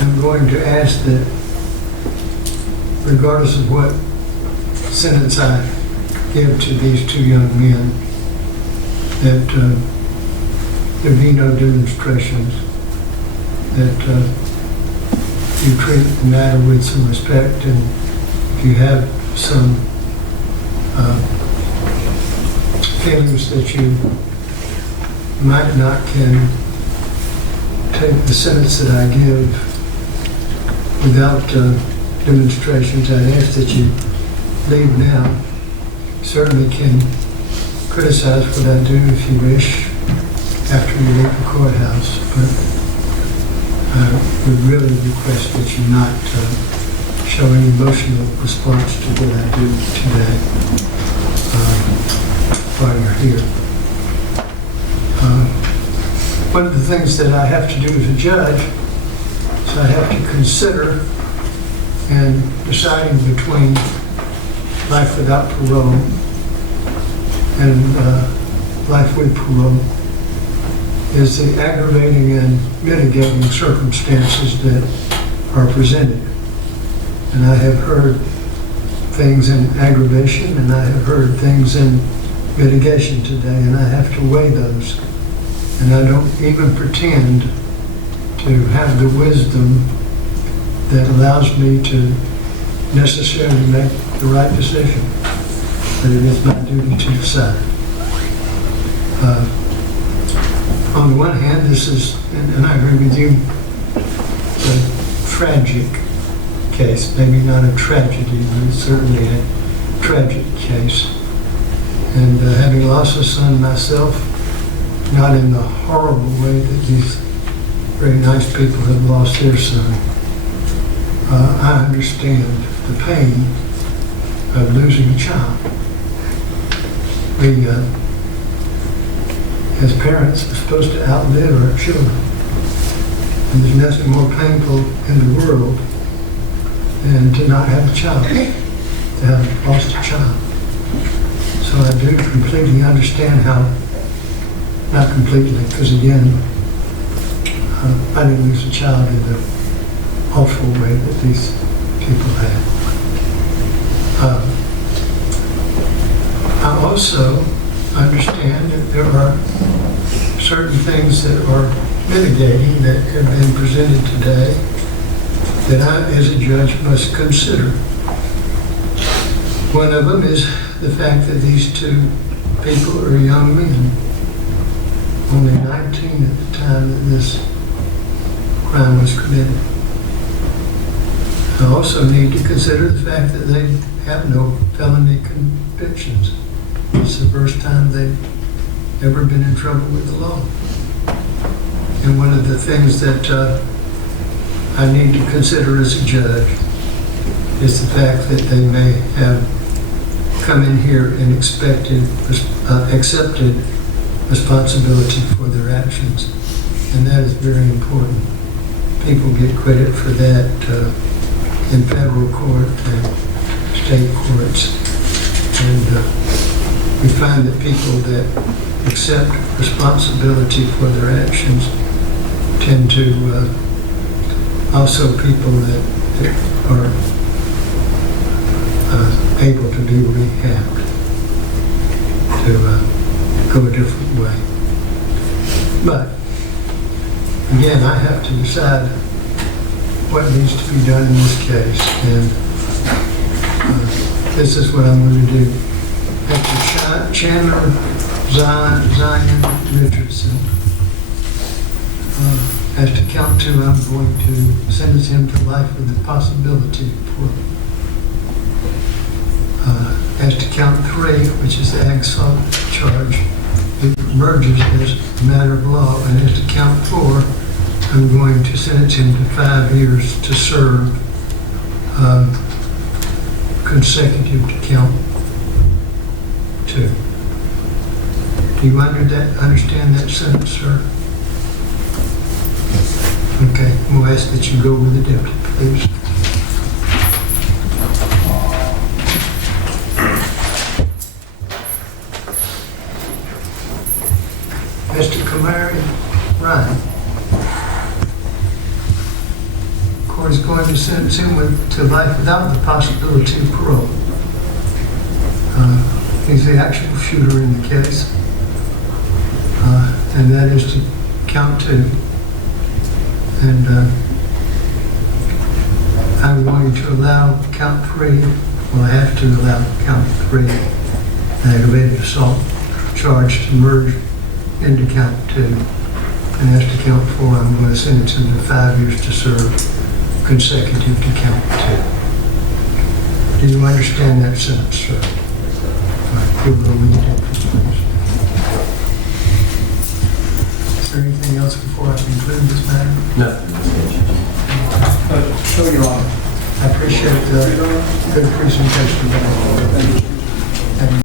I'm going to ask that, regardless of what sentence I give to these two young men, that there be no demonstrations, that you treat the matter with some respect, and if you have some feelings that you might not can take the sentence that I give without demonstrations, I'd ask that you leave now. Certainly can criticize what I do if you wish after you leave the courthouse, but I would really request that you not show an emotional response to what I do today while you're here. One of the things that I have to do as a judge is I have to consider in deciding between life without parole and life with parole is the aggravating and mitigating circumstances that are presented. And I have heard things in aggravation and I have heard things in mitigation today, and I have to weigh those. And I don't even pretend to have the wisdom that allows me to necessarily make the right decision, but it is my duty to decide. On the one hand, this is, and I agree with you, a tragic case, maybe not a tragedy, but certainly a tragic case. And having lost a son myself, not in the horrible way that these very nice people have lost their son, I understand the pain of losing a child. We, as parents, are supposed to outlive our children. And there's nothing more painful in the world than to not have a child, to have lost a child. So I do completely understand how, not completely, because again, I didn't lose a child in the awful way that these people had. I also understand that there are certain things that are mitigating that have been presented today that I, as a judge, must consider. One of them is the fact that these two people are young men, only 19 at the time that this crime was committed. I also need to consider the fact that they have no felony convictions. It's the first time they've ever been in trouble with the law. And one of the things that I need to consider as a judge is the fact that they may have come in here and accepted responsibility for their actions. And that is very important. People get credit for that in federal court and state courts. And we find that people that accept responsibility for their actions tend to also people that are able to be rehabbed, to go a different way. But again, I have to decide what needs to be done in this case, and this is what I'm going to do. After Chandler, Zion, Richardson, as to count two, I'm going to sentence him to life with the possibility for as to count three, which is the ag assault charge, it emerges as a matter of law, and as to count four, I'm going to sentence him to 5 years to serve consecutive to count two. Do you understand that sentence, sir? Okay, we'll ask that you go with the deputy, please. Mr. Kemare, Bryan. therefore is going to sentence him to life without the possibility of parole. He's the actual shooter in the case, and that is to count 2. And I'm going to allow count 3, well, I have to allow count 3, the aggravated assault charge to merge into count 2. And as to count 4, I'm going to sentence him to 5 years to serve consecutive to count 2. Do you understand that sentence, sir? All right, you'll go with the deputy, please. Is there anything else before I conclude this matter? No. So, Your Honor. I appreciate the good presentation.